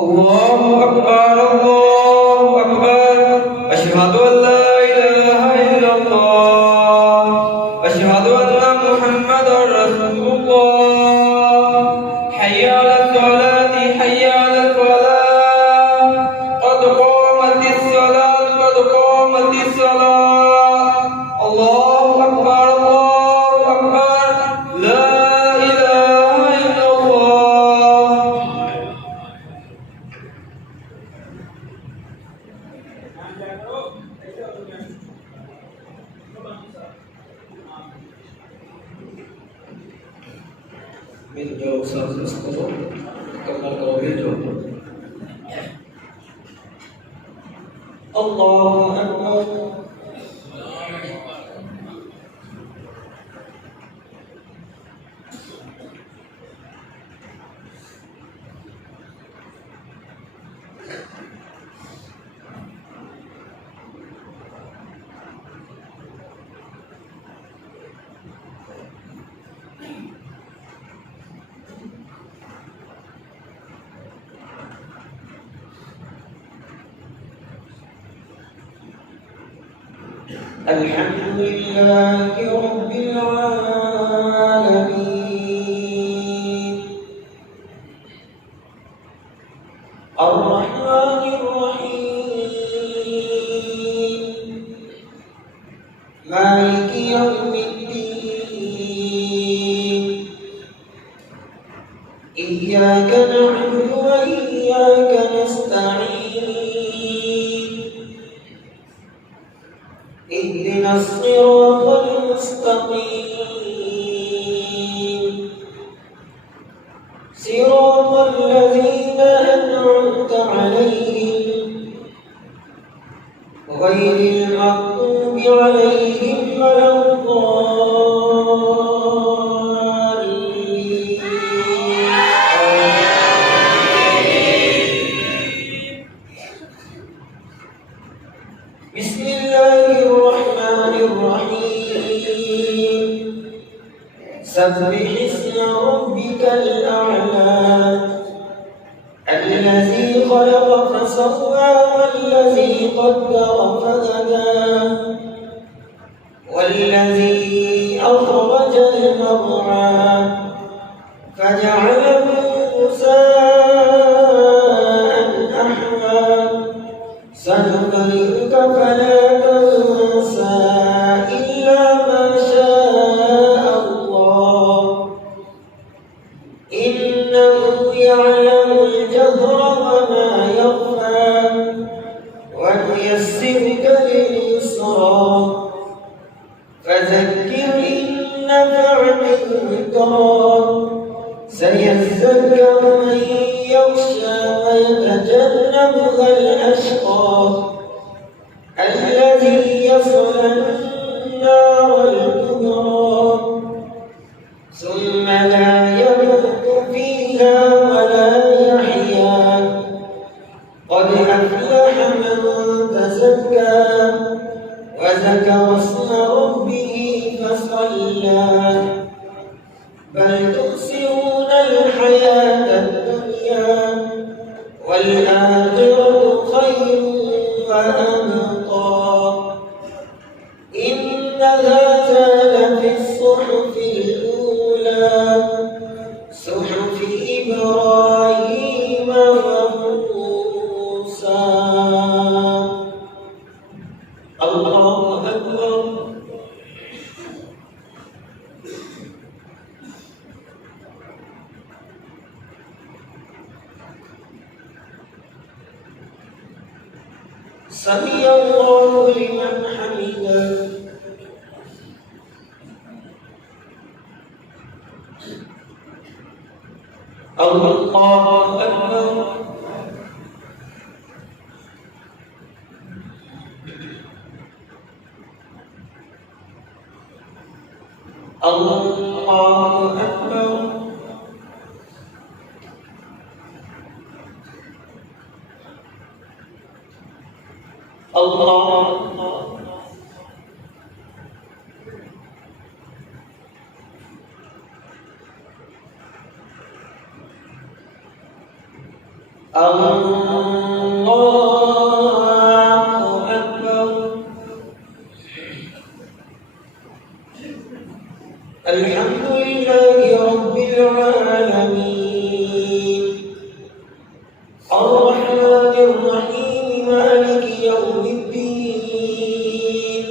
الله أكبر الله أكبر أشهد أن لا إله إلا الله أشهد أن محمدا رسول الله حي على الصلاة حي على الفلاح قد قامت الصلاة قد قامت الصلاة الله أكبر لا إله إلا الله Video service ko kamar ko video Allahu Akbar الحمد لله رب العالمين الرحمن الرحيم مالك يوم الدين إياك نعبد وإياك نستعين اهدنا الصراط المستقيم صراط الذين أنعمت عليهم غير المغضوب عليهم ولا الضالين بسم الله الرحمن الرحيم سبح اسم ربك الأعلى الذي خلق فسوى والذي قدر فهدى والذي أخرج المرعى فجعله غثاء أحوى سنقرئك فلا تنسى إلا ما شاء الله إنه يعلم الجهر وما يخفى ونيسرك لليسرى فذكر إن نفعت الذكرى سيذكر من يخشى ويتجنبها الأشقى الذي يصلى النار الكبرى ثم لا يموت فيها ولا يحيا قد أفلح من تزكى وذكر اسم ربه فصلى بل تؤثرون الحياة الدنيا والآخرة خير وأبقى إن هذا لفي الصحف الأولى صحف إبراهيم وموسى الله أكبر سمع الله لمن حمده الله أكبر الله أكبر الله أكبر. الحمد لله رب العالمين الرحمن الرحيم مالك يوم الدين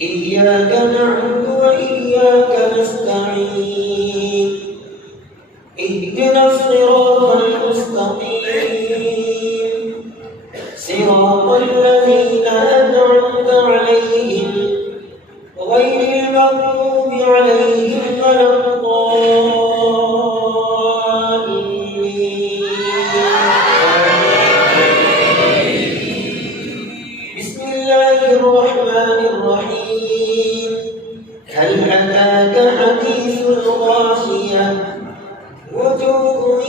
إياك نعبد وإياك نستعين اهدنا الصراط المستقيم صراط الذين أنعمت عليهم غير المغضوب عليهم ولا الضالين. بسم الله الرحمن الرحيم هل أتاك حديث الغاشية وجوه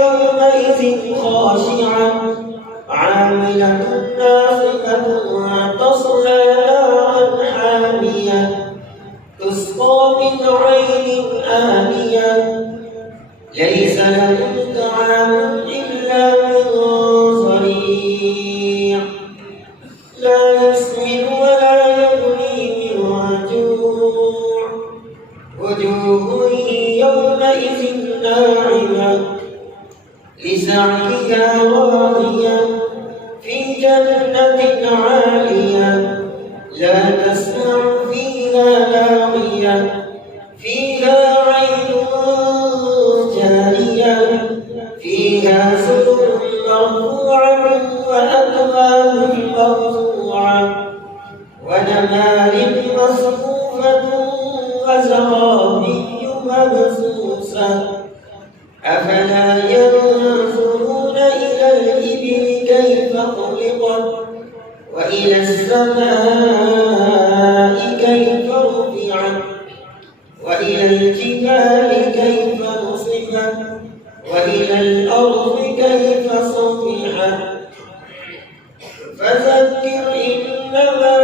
يومئذ خاشعة عاملة ناصبة تصلى نارا حامية تسقى من عين آنية ليس لهم طعام إلا من ضريع لا يسمن ولا يغني من جوع وجوه يومئذ ناعمة لسعيها راضية في جنة عالية لا تسمع فيها لاغية فيها عين جارية فيها سرر مرفوعة وأكواب مرفوعة ونمارق مصفوفة وزرابي مبثوثة أفلا ينظرون إلى الإبل كيف خلقت وإلى السماء كيف رفعت وإلى الجبال كيف نصبت وإلى الأرض كيف سطحت فذكر إنما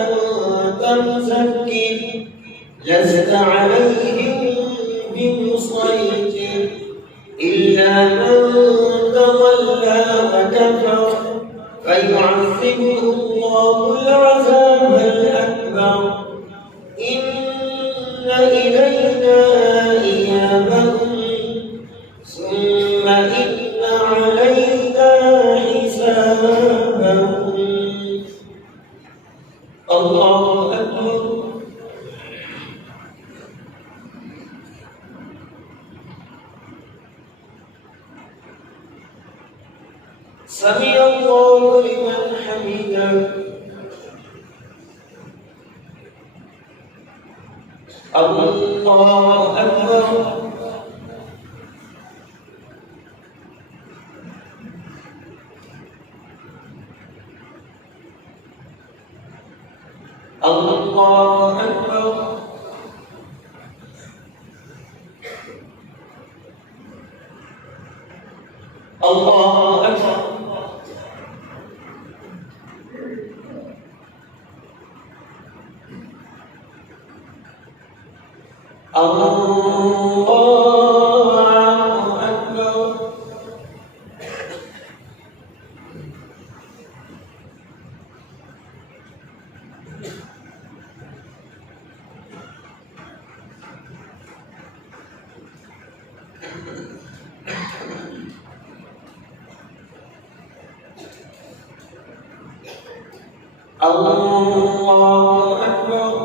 أنت مذكر لست عليهم بمسيطر إلا من تولى وكفر فيعذبه الله العذاب الأكبر إن إلينا إيابهم ثم إن علينا حسابهم. الله أكبر. سمع الله لمن حمده. الله أكبر. الله أكبر. الله أكبر. الله أكبر. الله أكبر.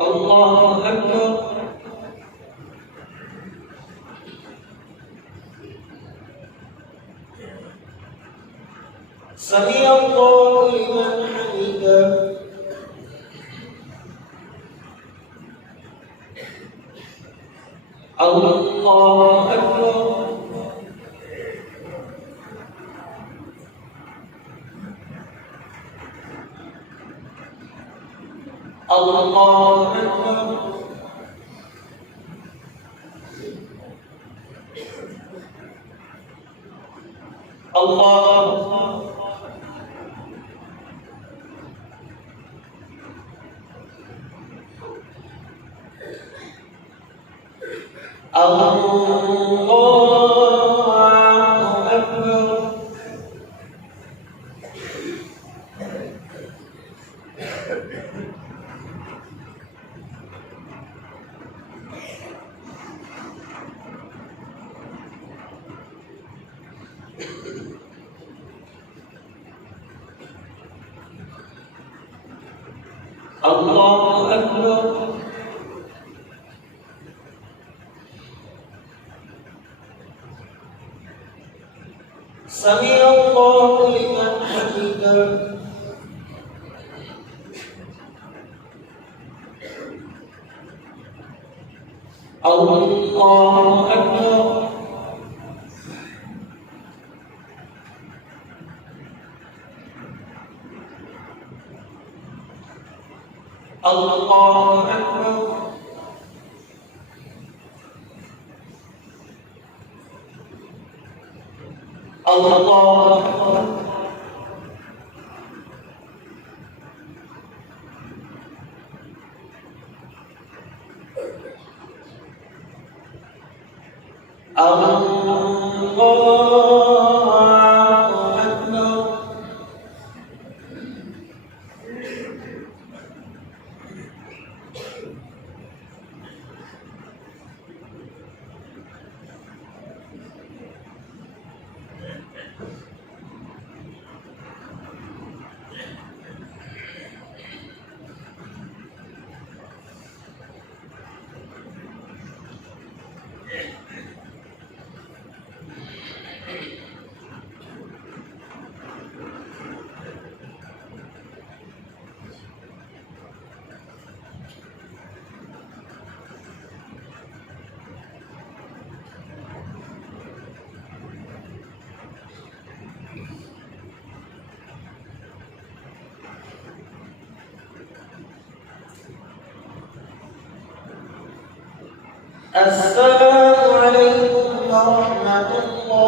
الله أكبر. سمع الله لمن حمده. الله أكبر. الله أكبر. अल्लाह अल्लाहु अकबर। समी अल्लाहु लिमन हमीदा। अल्लाहु अकबर। अल्लाहु अकबर। अल्लाहु अकबर। अस्सलामु अलैकुम वरहमतुल्लाह।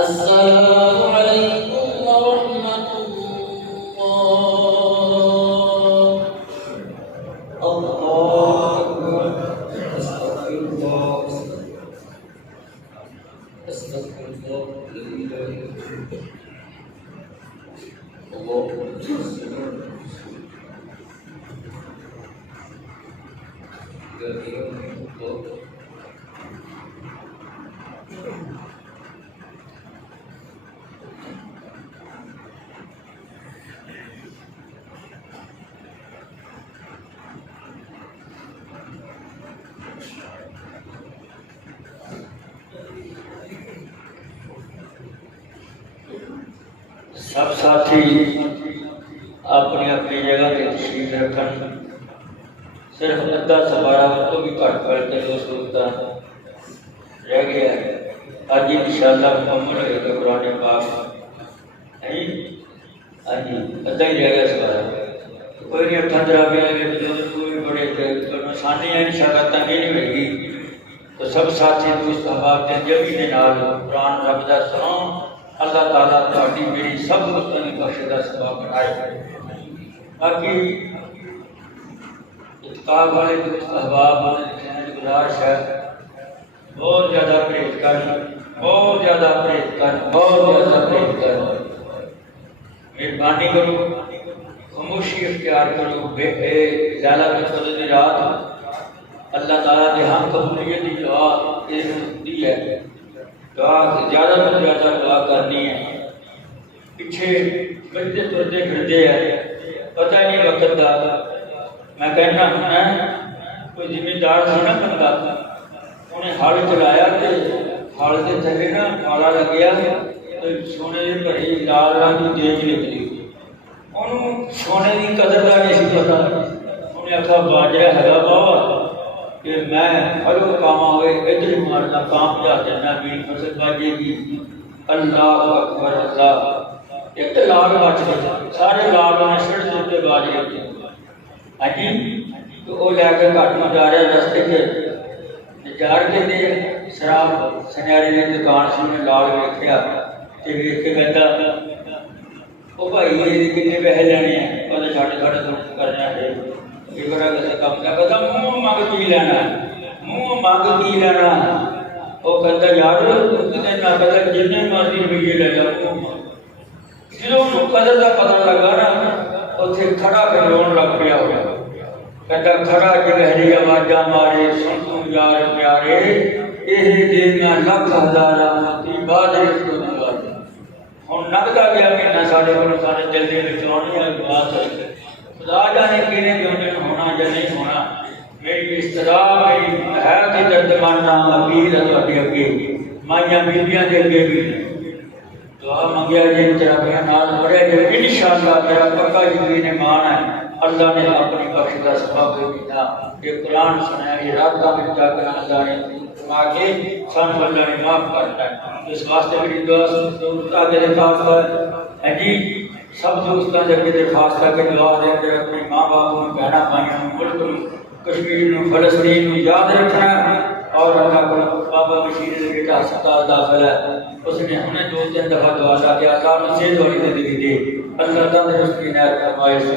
अस्सलामु अलैकुम वरहमतुल्लाह। अल्लाहु अकबर। अस्तगफिरुल्लाह। अस्तगफिरुल्लाह। अल्लाहु अकबर। सब साथी अपनी अपनी जगह पर तशरीफ रखन। सिर्फ अद्धा सवारा तो भी घट पड़ के दोस्त रह गया है। आज इंशाअल्लाह मुकम्मल होगा कुरान पाक। हाँ जी, अद्धा ही रह गया सवारा। कोई नहीं, अठा दराबियाँ पूरी बड़े आसानियाँ इंशाअल्लाह तंगी नहीं होगी। तो सब साथी दोस्त अहबाब के जमी के नाल कुरान रब दा सुनो। अल्लाह ताला तुहाडी मेरी सब दोस्तों की बख्श दा सबब बनाए। बाकी इत्काब वाले दोस्त अहबाब गुजारिश है, बहुत ज़्यादा परहेज कर, बहुत ज़्यादा परहेज कर, बहुत ज़्यादा परहेज कर। मेहरबानी करो, खामोशी इख्तियार करो। ज़्यादा की रात अल्लाह ताला ने हम कबूलियत की दुआ दी है। दुआ ज़्यादा से ज़्यादा दुआ करनी है। पिछे बच्चे तुरते फिरते हैं, पता नहीं वक्त का। मैं कहना है कोई जिम्मेदार था ना बंदा, उन्हें हल चलाया तो हल के थले ना पाला लग गया तो सोने की भरी लाल रंग की देग निकली। उन्होंने सोने की कदर का नहीं पता। उन्हें आखा बाजरा है बाबा कि मैं हलो कामा हुए इधर मारना काम जा देना भी फसल बाजेगी। अल्लाह अकबर। अल्लाह एक लाल बच गया, सारे लाल ने सिर देते बाजरे के। हाँ जी, तो वो लैके घाट में जा रहे रस्ते से जार के शराब सन्यारे की दुकान से उन्हें लाल वेख्या तो वेख के कहता ओ भाई ये कितने पैसे लेने हैं कहते साढ़े साढ़े सौ करना है ये बड़ा कैसे काम का कहता मुँह मंग की लेना मुँह मंग की लेना वो कहता यार कितने ना कहता जितने मर्जी रुपये ले जाओ जो कदर का पता लगा ना उत्थे खड़ा कर रोन लग पिया हो कहता खड़ा गहरी आवाजा मारे सुन तू यार प्यारे यह देना लख हजार मोती बाद हम नगदा गया महीना साढ़े को सारे जल्दी में आने वाली बात है खुदा जाने किने क्यों होना या नहीं होना मेरी इस्तरा मेरी है कि दर्दमाना अपील है तो अगे माइया बीबियां के अगे भी दुआ मंगिया जिन तेरा नाल पढ़े जो इंशाअल्लाह तेरा पक्का यकीन ईमान है अल्लाह ने अपनी बख्श का सबब दिया ये कुरान सुनाया ये रात का में जाकर अल्लाह ने आगे सन अल्लाह ने माफ करता है इस वास्ते मेरी दुआ दोस्ता के खास है जी सब दोस्तों के खास करके दुआ देते अपने माँ बाप को बहना भाइयों मुल्क कश्मीर में फलस्तीन में याद रखना और अल्लाह को बाबा बशीर ने बेटा अस्पताल दाखिल है उसने हमें 2-3 दफा दुआ किया अल्लाह से दौड़ी जिंदगी दे अल्लाह तंदुरुस्ती की इनायत फरमाए से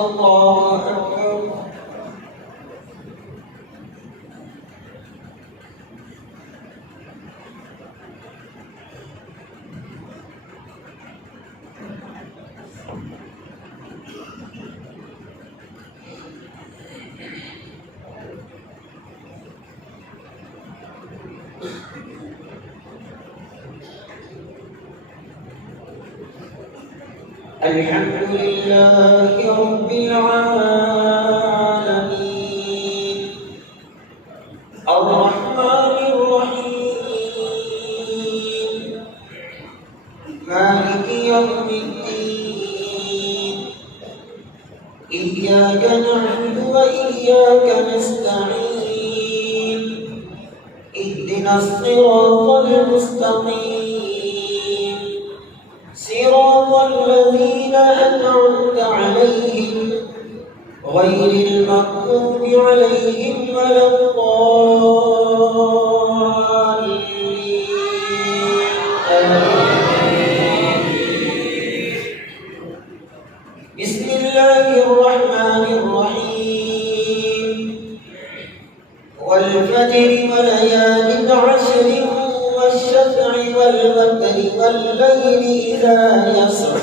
अल्लाह अकबर। الحمد لله رب العالمين الرحمن الرحيم مالك يوم الدين إياك نعبد وإياك نستعين اهدنا الصراط المستقيم صراط الذين أنعمت عليهم غير المغضوب عليهم ولا الضالين بسم الله الرحمن الرحيم والفجر وليال عشر والشفع والوتر والليل إذا يسر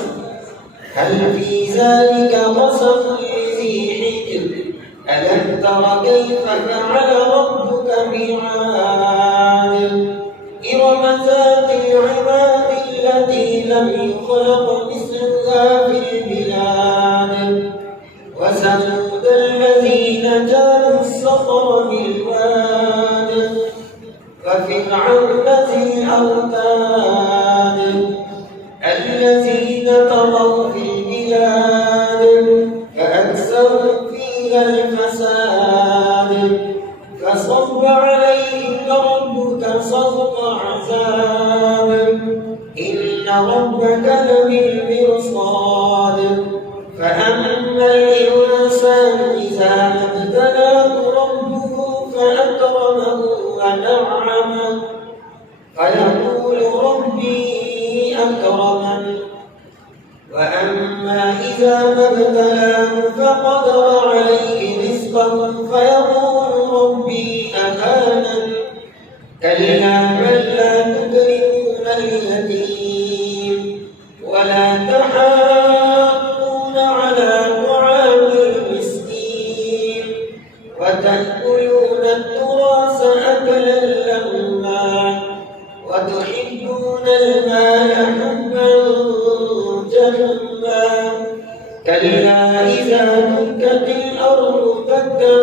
هل في ذلك قسم لذي حجر ألم تر كيف فعل ربك بعاد إرم ذات العماد التي لم يخلق مثلها في البلاد وثمود الذين جابوا الصخر بالواد وفرعون ذي الأوتاد الذين طغوا في البلاد فأكثروا فيها الفساد فصب عليهم ربك صوت عذاب إن ربك لبالمرصاد فأما الإنسان إذا ما ابتلاه ربه فأكرمه ونعمه فيقول ربي أكرمن وأما إذا ما ابتلاه فقدر عليه رزقه فيقول ربي أهانن كلا بل لا تكرمون اليتيم ولا تحاضون على طعام المسكين وتأكلون التراث أكلا لما وتحبون المال حبا جما كلا إذا دكت الأرض دكا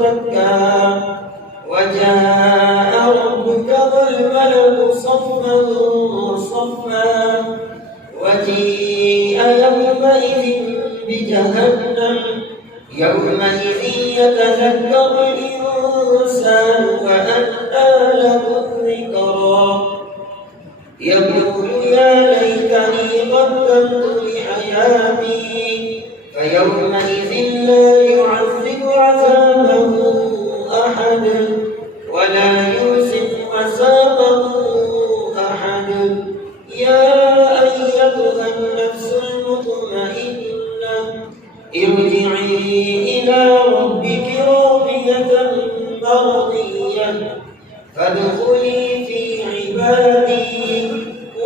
دكا وجاء ربك والملك صفا صفا وجيء يومئذ بجهنم يومئذ يتذكر الإنسان وأنى له الذكرى يقول يا ليتني قدمت لحياتي فيومئذ لا يعذب عذابه أحد ولا يوثق وثاقه أحد يا أيتها النفس المطمئنة ارجعي إلى ربك راضية مرضية فادخلي في عبادي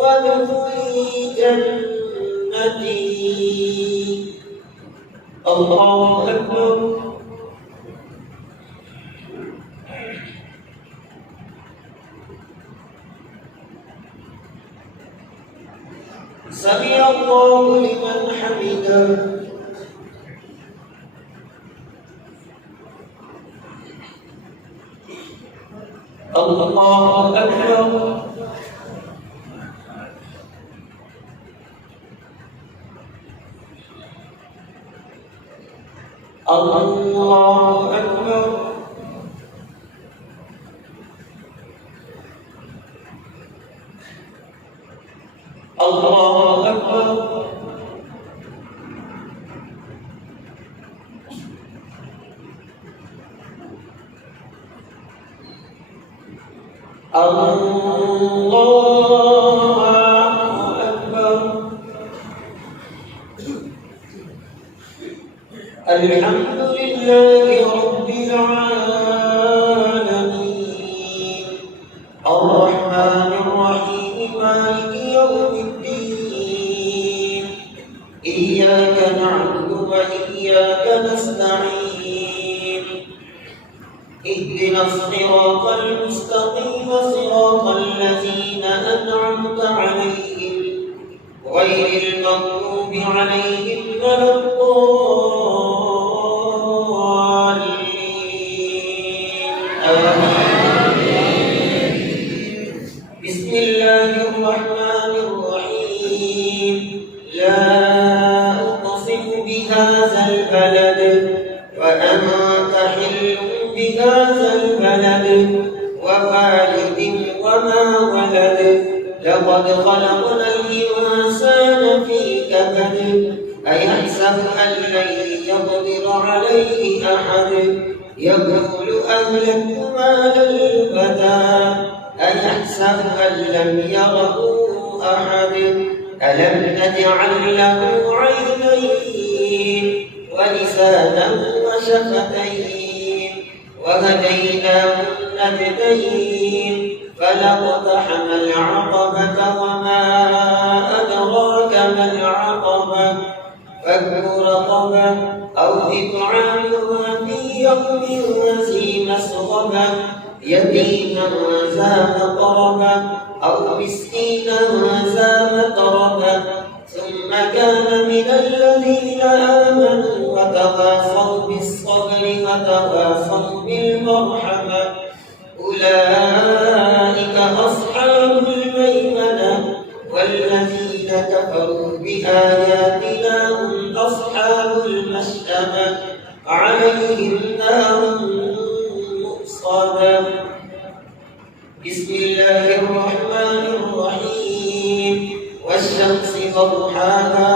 وادخلي جنتي الله أكبر سمع الله لمن حمده الله أكبر الله أكبر الله أكبر الله أكبر الحمد لله رب العالمين الرحمن الرحيم مالك يوم الدين إياك نعبد وإياك نستعين اهدنا الصراط المستقيم صراط الذين أنعمت عليهم غير المغضوب عليهم ولا الضالين آمين. بسم الله الرحمن الرحيم. لا أقسم بهذا البلد وأنت حل بهذا البلد ووالد وما ولد لقد خلقنا الإنسان في كبد أيحسب أن لن يقدر عليه أحد يقول أهلكت مالا لبدا أيحسب أن لم يره أحد ألم نجعل له عينين ولسانا وشفتين وهديناه النجدين فلاقتحم العقبة وما أدراك ما العقبة فك رقبة أو إطعام في يوم ذي مسغبة يتيما ذا مقربة أو مسكينا ذا متربة ثم كان من الذين آمنوا وتواصوا بالصبر وتواصوا بالمرحمة أولئك أصحاب الميمنة والذين كفروا بآياتنا هم أصحاب المشأمة عليهم نار مؤصدة. بسم الله الرحمن الرحيم. والشمس وضحاها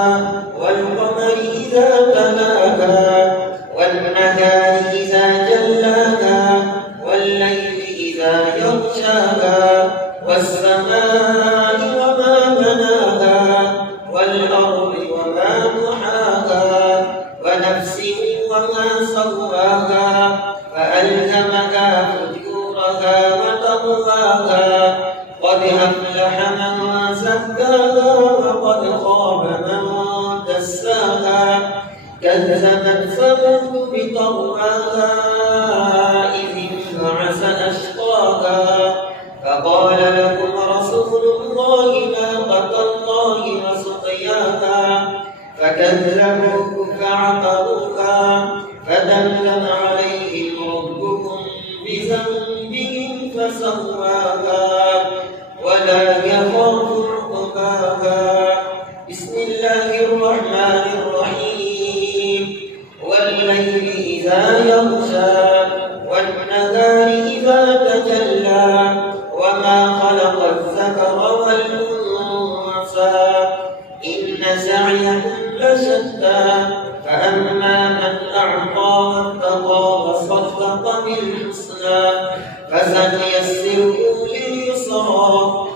والقمر إذا تلاها والنهار إذا جلاها والليل إذا يغشاها والسماء وما بناها والأرض وما طحاها ونفس وما سواها فألهمها فجورها وتقواها قد أفلح من زكاها وقد خاب من دساها كذبت ثمود بطغواها إذ انبعث أشقاها فقال لكم رسول الله ناقة الله وسقياها فكذبوه فعقروها فدمدم عليهم ربكم بذنبهم فسواها ولا يخاف عقباها. بسم الله الرحمن الرحيم. والليل إذا يغشى والنهار إذا تجلى وما خلق الذكر والأنثى إن سعيكم لشتى فأما من أعطى واتقى وصدق بالحسنى فسنيسره لليسرى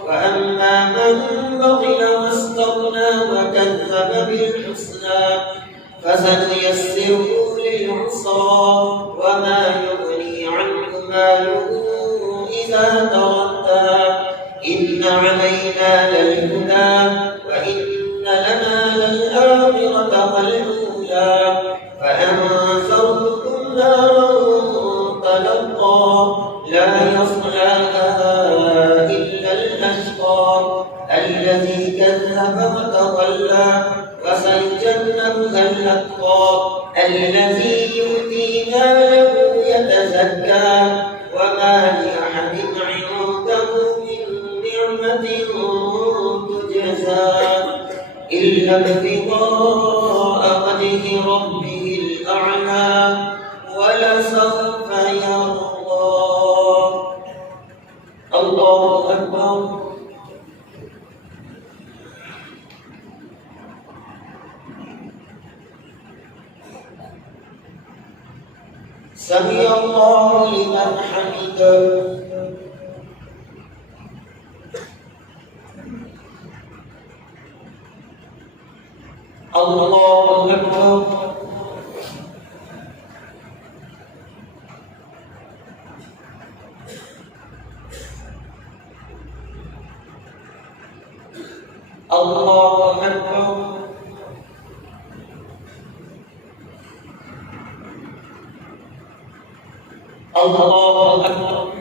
وأما من بخل واستغنى وكذب بالحسنى فسنيسره للعسرى وما يغني عنه ماله إذا تردى إن علينا للهدى وإن لنا للآخرة والأولى فأنذرتكم نارا تلقى لا يصلاها إلا الأشقى الذي كذب وتولى وسيجنبها الأتقى الذي يؤتي ماله يتزكى وما لأحد عنده من نعمة تجزى إلا ابتغاء وجه ربه الأعلى ولسوف يرضى. الله أكبر. سمع الله لمن حمده. الله أكبر. الله أكبر. الله أكبر.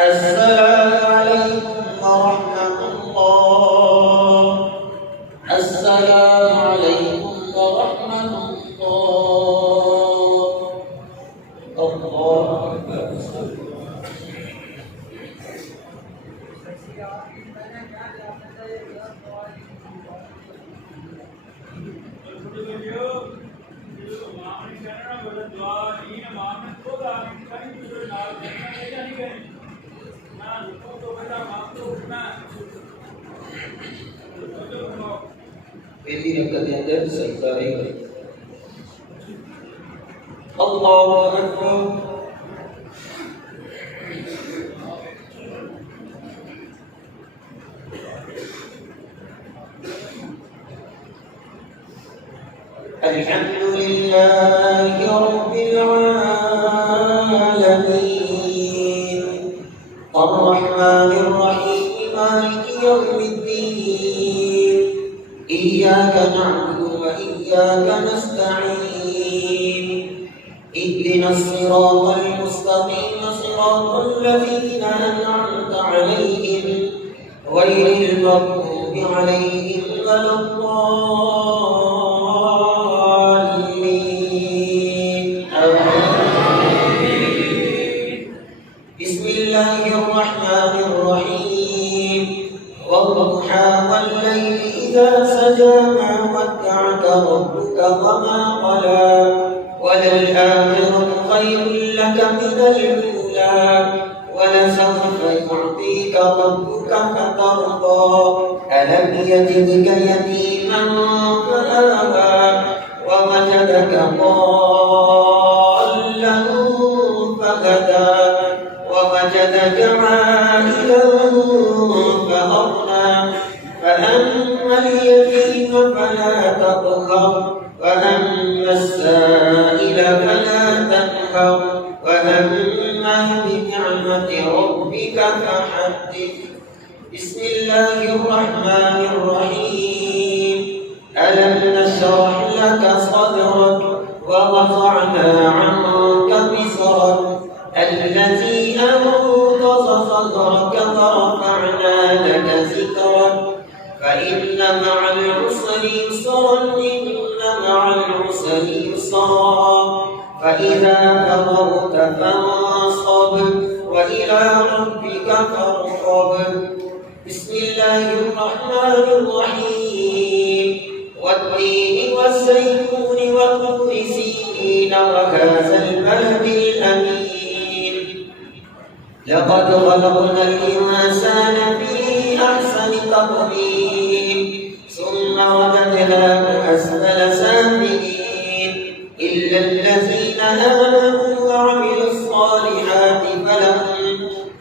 السلام عليكم ورحمة الله. السلام عليكم ورحمة الله. الله أكبر. पहली रकअत के अंदर सजदा है। अल्लाहु अकबर। अल्हम्दुलिल्लाहि रब्बिल आलमीन अर्रहमानिर रहीम मालिकि यौमिद्दीन इय्याका नअबुदु व इय्याका नस्तईन इहदिनस सिरातल मुस्तकीम सिरातल लज़ीना अन'अमत अलैहिम गैरिल मग़्दूबि अलैहिम वलद्दाल्लीन। बिस्मिल्लाहिर रहमानिर रहीम वद्दुहा वल्लैलि इज़ा सजा मा वद्दअका रब्बुका वमा क़ला वललआखिरतु खैरुल लका मिनल ऊला वलसawfa यु'tika rabbuka fatarदा अलम यजिदका यतीमन फआवा ववजदका ضالًا فهدى ووجدك عائلا فأغنى فأما اليتيم فلا تقهر وأما السائل فلا تنهر وأما بنعمة ربك فحدث. بسم الله الرحمن الرحيم ألم نشرح لك صدرك ووضعنا عنك وزرك الذي أنقض ظهرك ورفعنا لك ذكرك فإن مع العسر يسرا إن مع العسر يسرا فإذا فرغت فانصب وإلى ربك فارغب. بسم الله الرحمن الرحيم والتين والزيتون وطور سينين وهذا البلد الأمين لقد خلقنا الإنسان في أحسن تقويم ثم رددناه أسفل سافلين إلا الذين آمنوا وعملوا الصالحات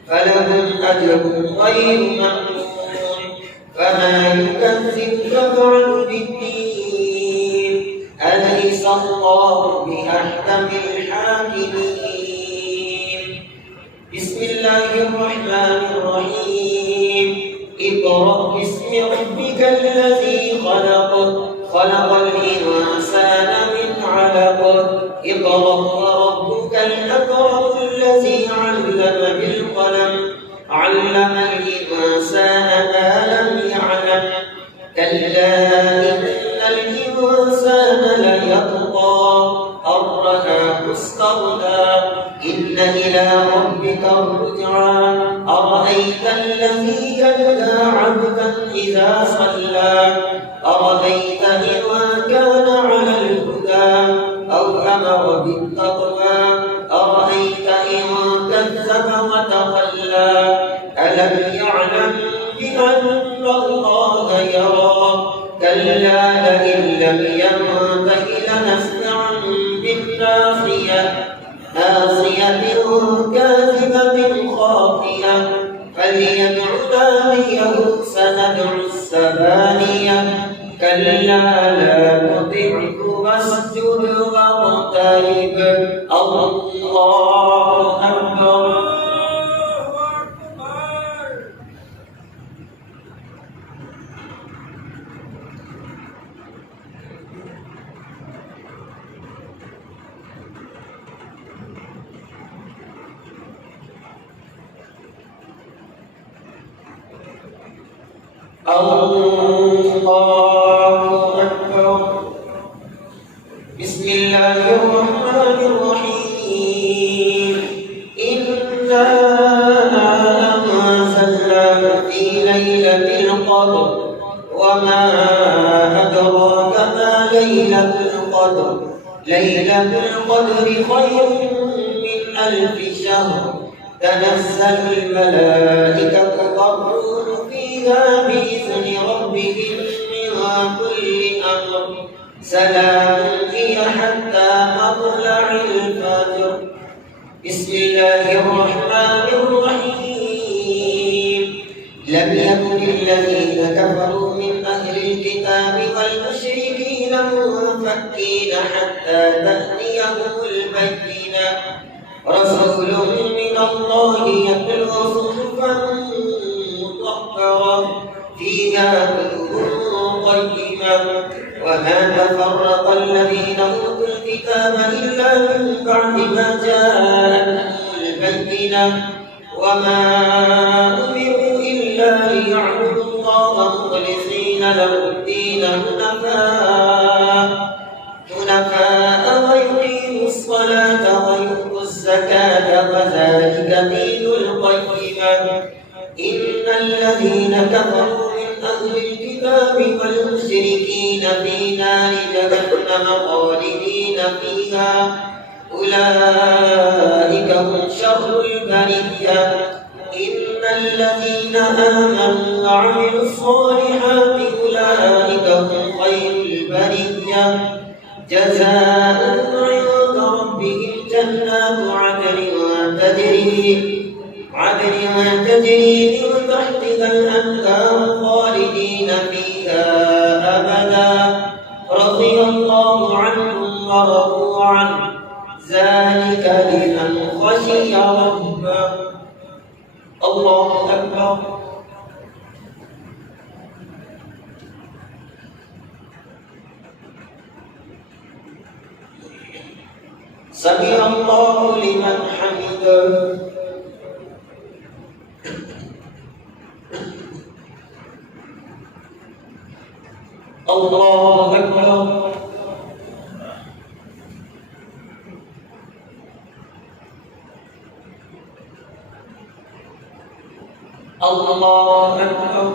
فلهم أجر غير ممنون فما يكذبك بعد بالدين أليس الله بأحكم الحاكمين. بسم الله الرحمن الرحيم اقرأ باسم ربك الذي خلق خلق الإنسان من علق اقرأ وربك الأكرم الذي علم بالقلم علم الإنسان ما لم يعلم كلا إن الإنسان ليطغى أن رآه استغنى إن إلى ربك الرجعى أرأيت الذي ينهى عبدا إذا صلى أرأيت إن كان على الهدى أو أمر بالتقوى أرأيت إن كذب وتولى ألم يعلم بأن الله يرى كلا لئن لم ينته لنسفعا بالناصية ناصية كاذبة خاطئة فليدع ناديه سندع الزبانية كلا لا تطعه واسجد واقترب. الله أكبر. الله أكبر. بسم الله الرحمن الرحيم. إنا أنزلناه في ليلة القدر وما أدراك ما ليلة القدر. ليلة القدر خير من 1000 شهر. تنزل الملائكة والروح فيها بإذن ربهم من كل أمر. سلام هي حتى مطلع الفجر. بسم الله الرحمن الرحيم. لم يكن الذين كفروا من أهل الكتاب والمشركين منفكين حتى تأتيهم البينة. رسول من الله يتلو صحفا مطهرة فيها كتب قيمة. وما تفرق الذين أوتوا الكتاب إلا من بعد ما جاءتهم البينة. وما أمروا إلا ليعبدوا الله مخلصين له الدين حنفاء ويقيموا الصلاة ويؤتوا الزكاة وذلك دين القيمة. إن الذين كفروا من أهل الكتاب والمشركين في نار جهنم خالدين فيها أولئك هم شر البرية. إن الذين آمنوا وعملوا الصالحات أولئك هم خير البرية. جزاؤهم عند ربهم جنات عدن تجري من تحتها الأنهار خالدين فيها أبدا. رضي الله عنهم ورضوا عنه ذلك لمن خشي ربه. الله أكبر. سمع الله لمن حمده. الله أكبر. الله أكبر.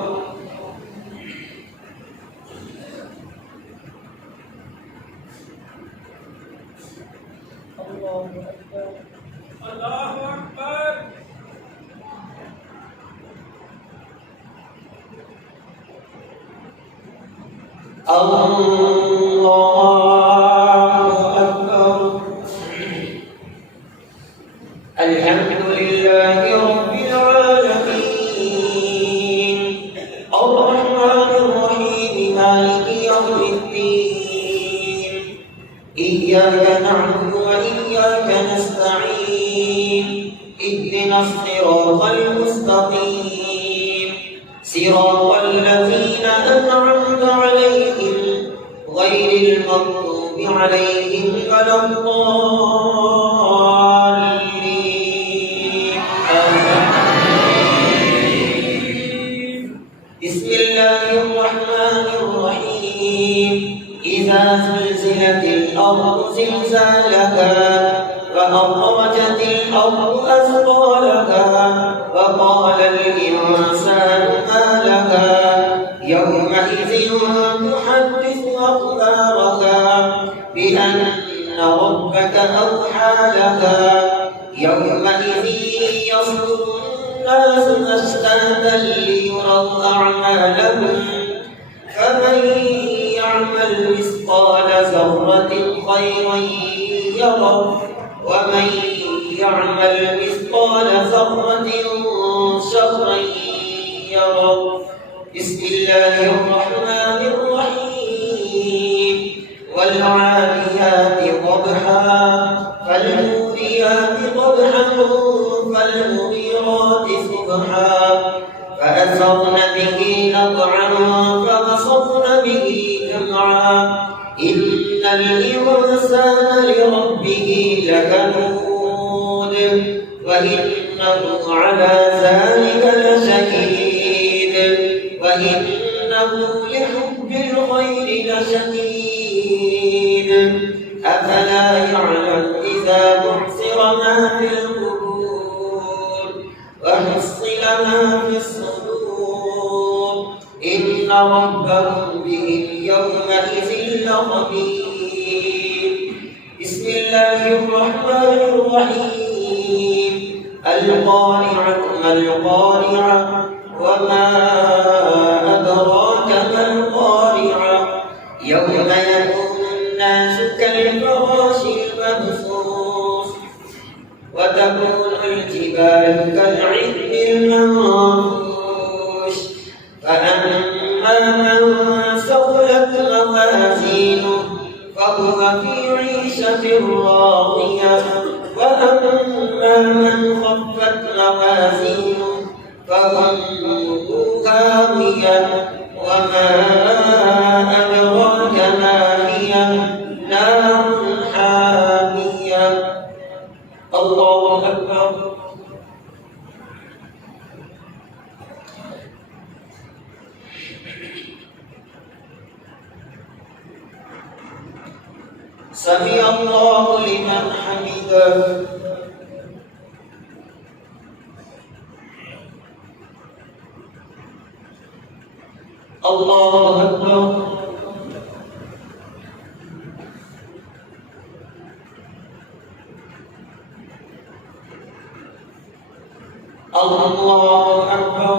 الله أكبر. الله أكبر. الحمد لله رب العالمين الرحمن الرحيم مالك يوم الدين. إياك نعبد وإياك نستعين. اهدنا الصراط المستقيم صراط الذين أنعمت عليهم غير المغضوب عليهم ولا الضالين. بسم الله الرحمن الرحيم. إذا زلزلت الأرض زلزالها وأخرجت الأرض أثقالها وقال الإنسان ما لها يومئذ تحدث أخبارها بأن ربك أوحى لها. يومئذ يصدر الناس أشتاتا ليروا أعمالهم. فمن يعمل مثقال ذرة خيرا يره ومن يعمل مثقال ذرة شرا يره. بسم الله الرحمن الرحيم. والعاديات ضبحا فالموريات قدحا فالمغيرات صبحا فأثرن به نقعا فبصرن به جمعا. إن الإنسان لربه لكنود وإنه على ذلك لشهيد وإن وإنه لحب الخير لشديد أفلا يعلم إذا بعثر ما في القبور وحصل ما في الصدور إن ربهم بهم يومئذ لخبير. بسم الله الرحمن الرحيم. القارعة ما القارعة وما أدراك ما القارعة يوم يكون الناس كالفراش المبثوث وتكون الجبال كالعهن المنفوش فأما من ثقلت موازينه فهو في عيشة راضية وأما من خفت موازينه فأمه هاوية وما أدراك ما هي نار حامية. الله أكبر. سمع الله لمن حمده. الله أكبر. الله أكبر.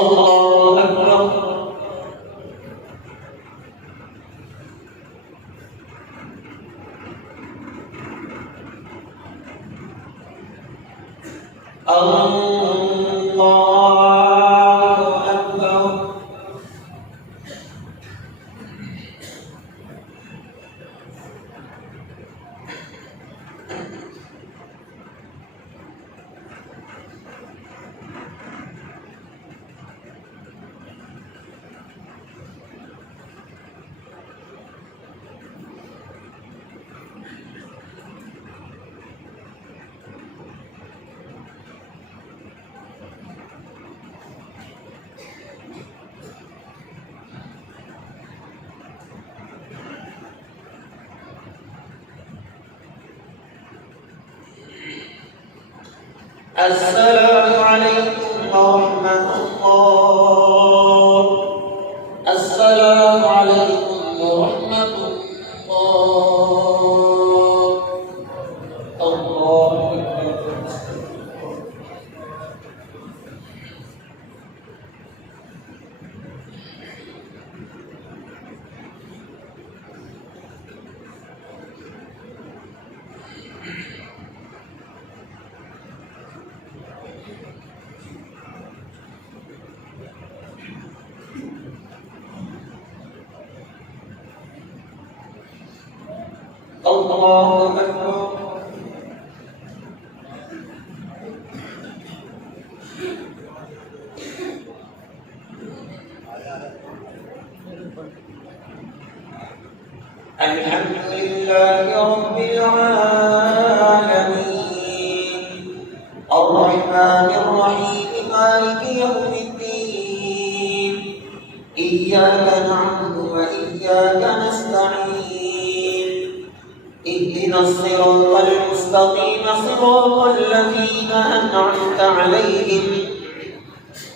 الله أكبر. السلام عليكم ورحمة الله. السلام عليكم ورحمة الله. الله أكبر. الله أكبر. الحمد لله رب العالمين الرحمن الرحيم مالك يوم الدين إياك نعبد وإياك نستعين اهدنا الصراط المستقيم صراط الذين أنعمت عليهم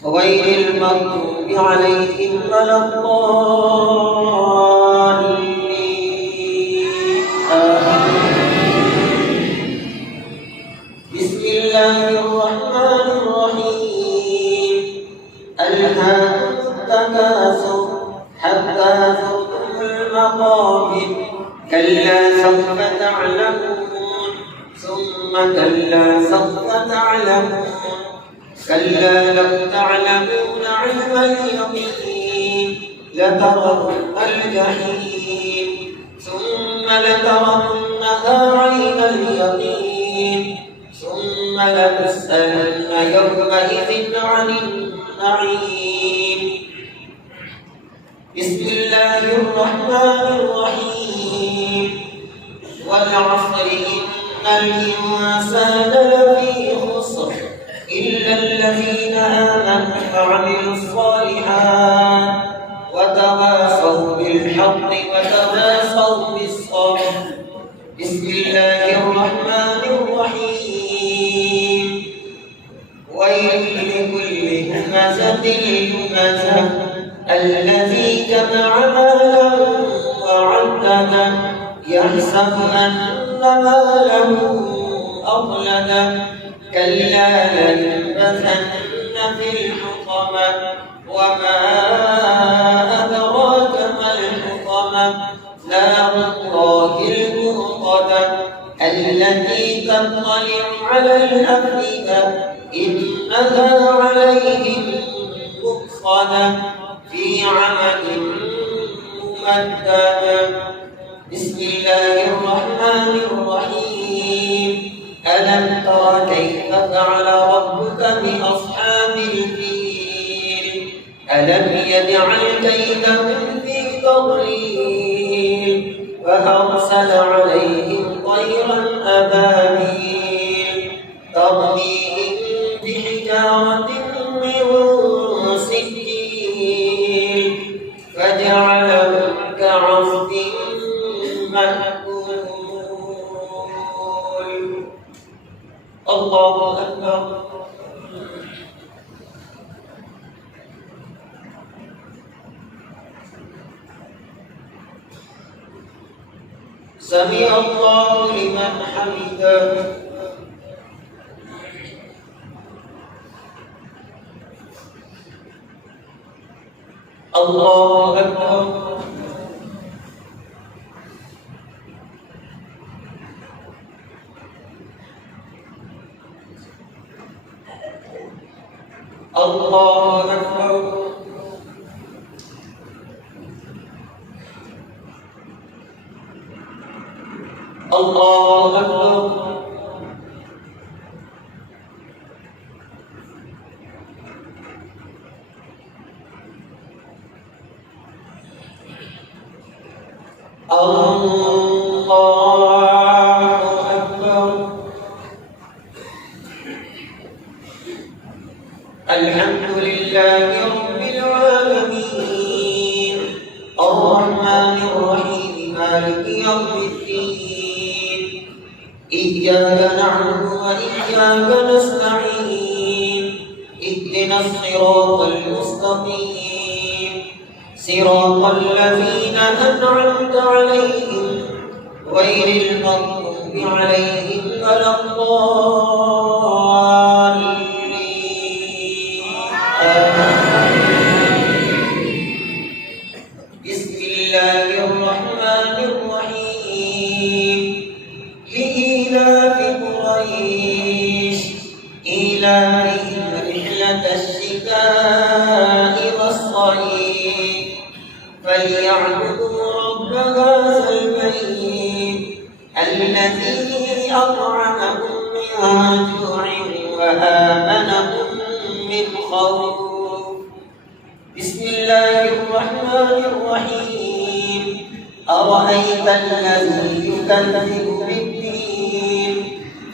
غير المغضوب عليهم ولا الضالين. بسم الله الرحمن الرحيم. ألهاكم التكاثر حتى زرتم المقابر كلا سوف تعلمون ثم كلا سوف تعلمون كلا لو تعلمون علم اليقين لترون الجحيم ثم لترونها عين اليقين ثم لتسألن يومئذ عن النعيم. بسم الله الرحمن الرحيم. والعصر إن الإنسان لفي الذين آمنوا وعملوا الصالحات وتواصوا بالحق وتواصوا بالصبر. بسم الله الرحمن الرحيم. ويل لكل همزة لمزة الذي جمع مالا وعدده يحسب أن ماله أخلده كلا لينبذن في الحطمة وما أدراك ما الحطمة نار الله الموقدة التي تطلع على الأفئدة إنها عليهم مؤصدة في عمد ممددة. بسم الله الرحمن الرحيم. ألم تر كيف فعل ربك بأصحاب الفيل ألم يجعل كيدهم في تضليل وأرسل عليهم طيرا أبابيل ترميهم بحجارة من سجيل فجعلهم كعصف مأكول. الله أكبر. سمع الله لمن حمده. الله أكبر. الله أكبر. الله أكبر. الله أكبر. الحمد لله رب العالمين الرحمن الرحيم مالك يوم الدين إياك نعبد وإياك نستعين اهدنا الصراط المستقيم صراط الذين أنعمت عليهم غير المغضوب عليهم ولا الضالين. بسم الله الرحمن الرحيم. لإيلاف قريش إيلافهم رحلة الشتاء والصيف فليعبدوا رب هذا البيت الذي أطعمهم من جوع وآمنهم من خوف. بسم الله الرحمن الرحيم. أرأيت الذي يكذب بالدين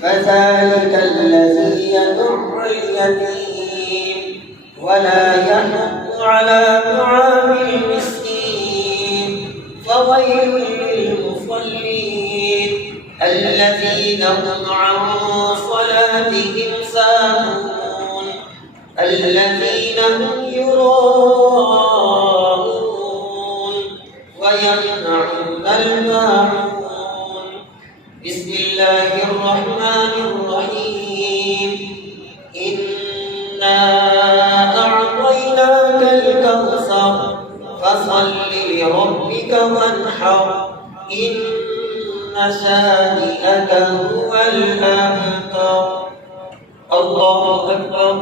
فذلك الذي يدع اليتيم ولا يحض على طعام المسكين فويل للمصلين الذين هم عن صلاتهم ساهون الذين هم يراءون ويمنعون الماعون. بسم الله الرحمن الرحيم. إنا أعطيناك الكوثر فصل لربك وانحر إن شانئك هو الأبتر. الله أكبر.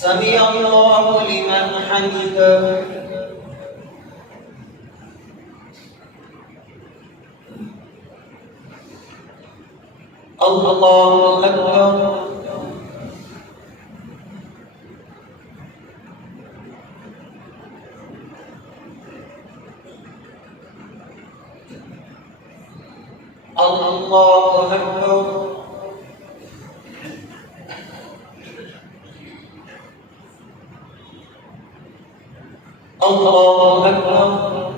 سمع الله لمن حمده. الله أكبر. الله أكبر الله أكبر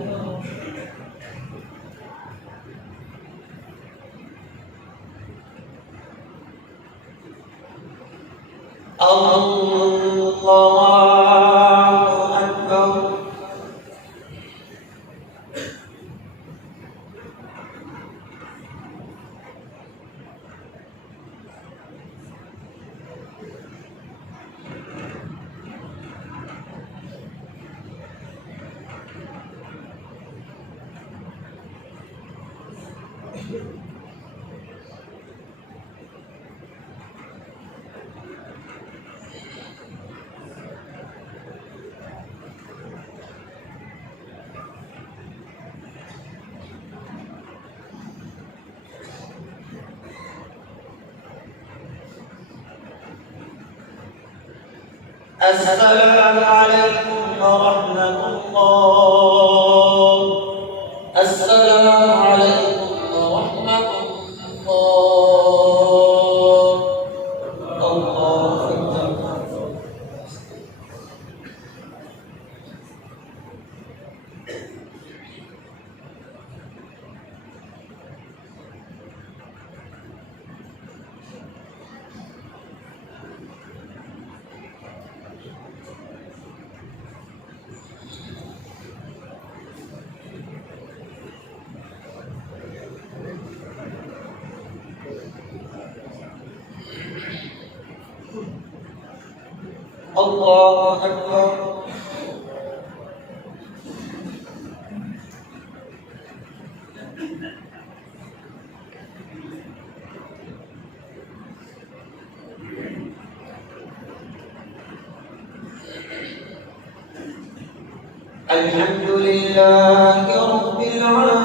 الله أكبر السلام عليكم ورحمة الله السلام عليكم ورحمة الله الله أكبر الله أكبر الحمد لله رب العالمين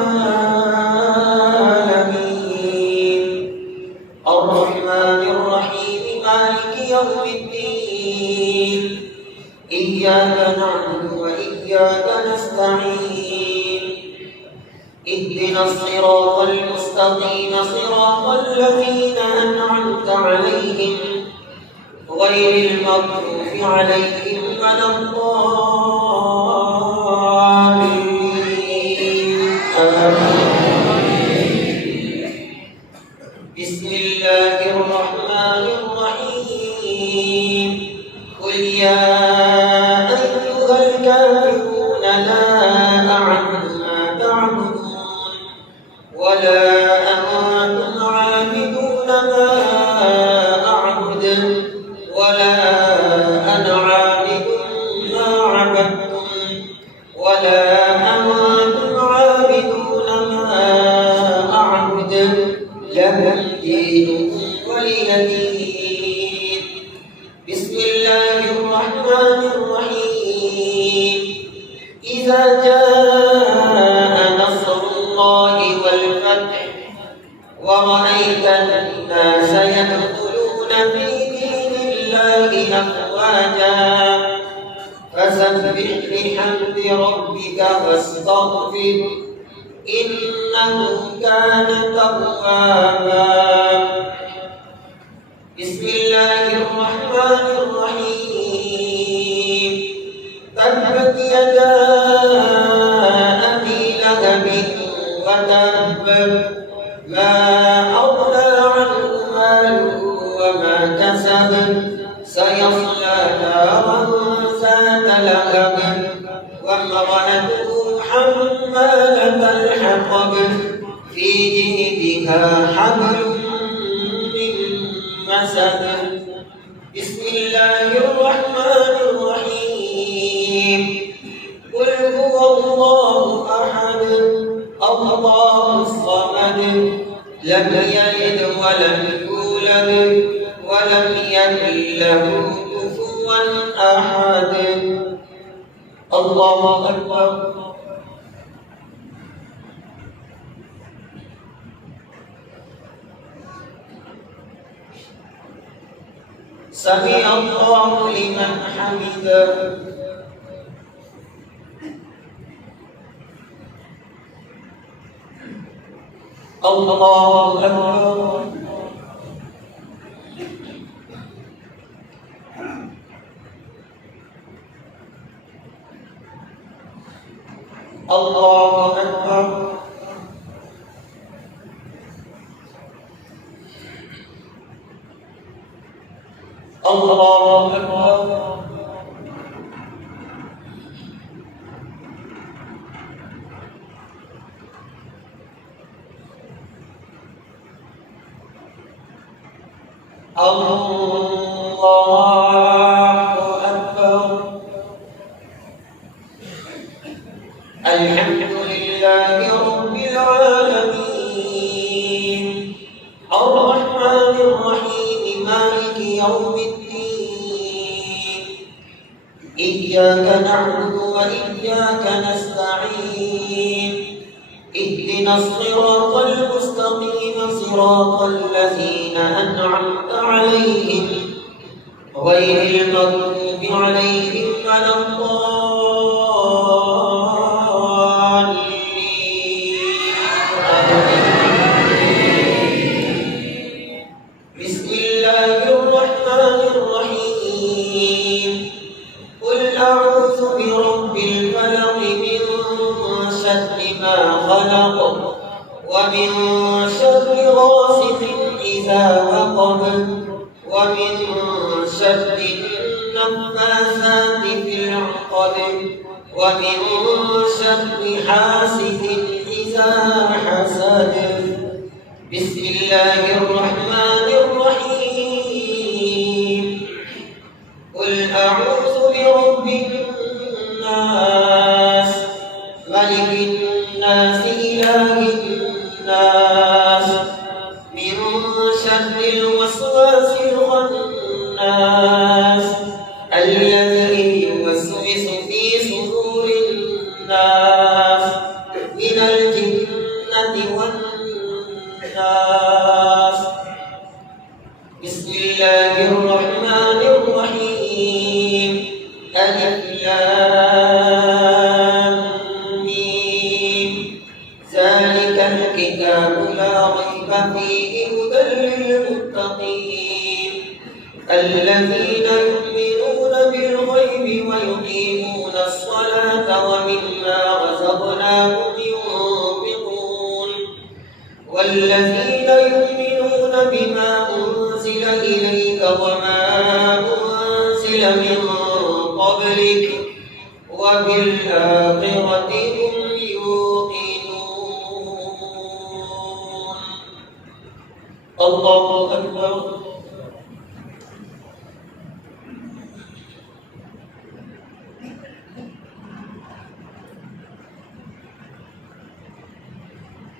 الرحمن الرحيم مالك يوم الدين إياك نعبد وإياك نستعين اهدنا الصراط المستقيم صراط الذين أنعمت عليهم غير المغضوب عليهم ولا الضالين بسم الله الرحمن الرحيم قل يا أيها الكافرون لا أعبد ما تعبدون ولا أنتم عابدون ما أعبد ولا أنا عابد ما عبدتم ولا أنتم عابدون ما أعبد لكم دينكم ولي دين بسم الله الرحمن الرحيم إذا جاء نصر الله والفتح ورأيت الناس يدخلون في دين الله أفواجا فسبح بحمد ربك واستغفر إنه كان توابا بسم الله الرحمن الرحيم تبت يدا أبي لهب وتب ما أغنى عنه ماله وما كسب سيصلى نارا ذات لهب وامرأته حمالة الحطب في جيدها حبل من مسد بسم الله الرحمن الرحيم قل هو الله أحد الله الصمد لم يلد ولم يولد ولم يكن له كفوا أحد الله أكبر سمع الله لمن حمده الله أكبر. الله أكبر. الله أكبر. الله أكبر. الحمد لله رب العالمين الرحمن الرحيم مالك يوم الدين إياك نعبد وإياك نستعين اهدنا الصراط المستقيم صراط الذين أنعمت عليهم غير المغضوب عليهم ولا الضالين. بسم الله الرحمن الرحيم قل أعوذ برب الفلق من شر ما خلق ومن شر غاسق إذا وقب ومن شر النفاثات في العقد ومن شر حاسد إذا حسد. بسم الله الرحمن الرحيم قل أعوذ برب الناس ملك الناس إله الناس من شر الوسواس الخناس الذي يوسوس في صدور الناس من الجنة والناس. بسم الله الرحمن الرحيم ألف لام ميم ذلك الكتاب لا ريب فيه هدى للمتقين الذين يؤمنون بالغيب ويقيمون الصلاة ومما رزقناهم ينفقون والذين يؤمنون بما أنزل إليك وما أنزل من قبلك وبالآخرة هم يوقنون. الله أكبر.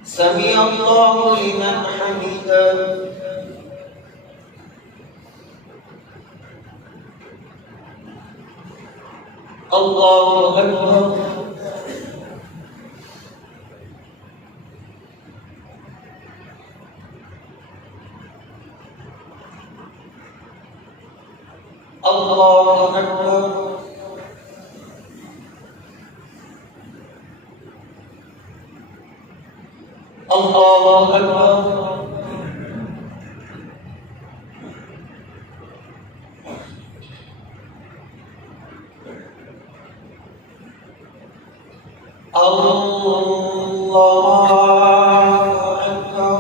سمع الله لمن حمده. الله أكبر. الله أكبر. الله أكبر. الله أكبر.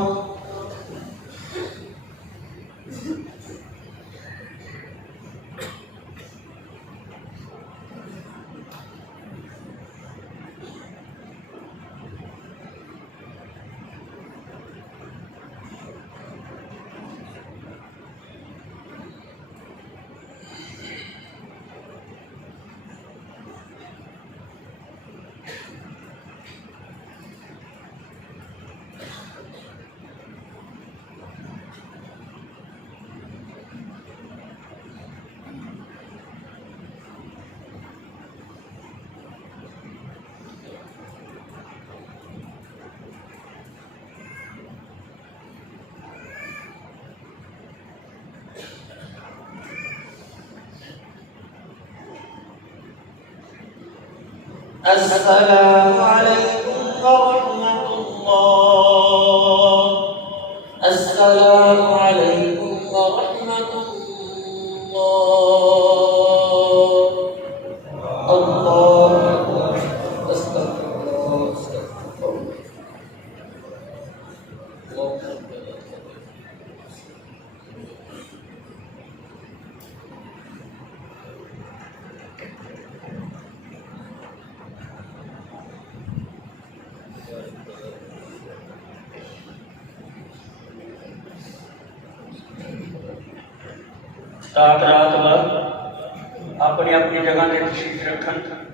السلام عليكم ورحمة الله. عليكم ورحمة الله. الله أكبر. أستغفر الله أستغفر الله. الله أكبر. रात रात भर अपनी अपनी जगह से तशरीफ रखन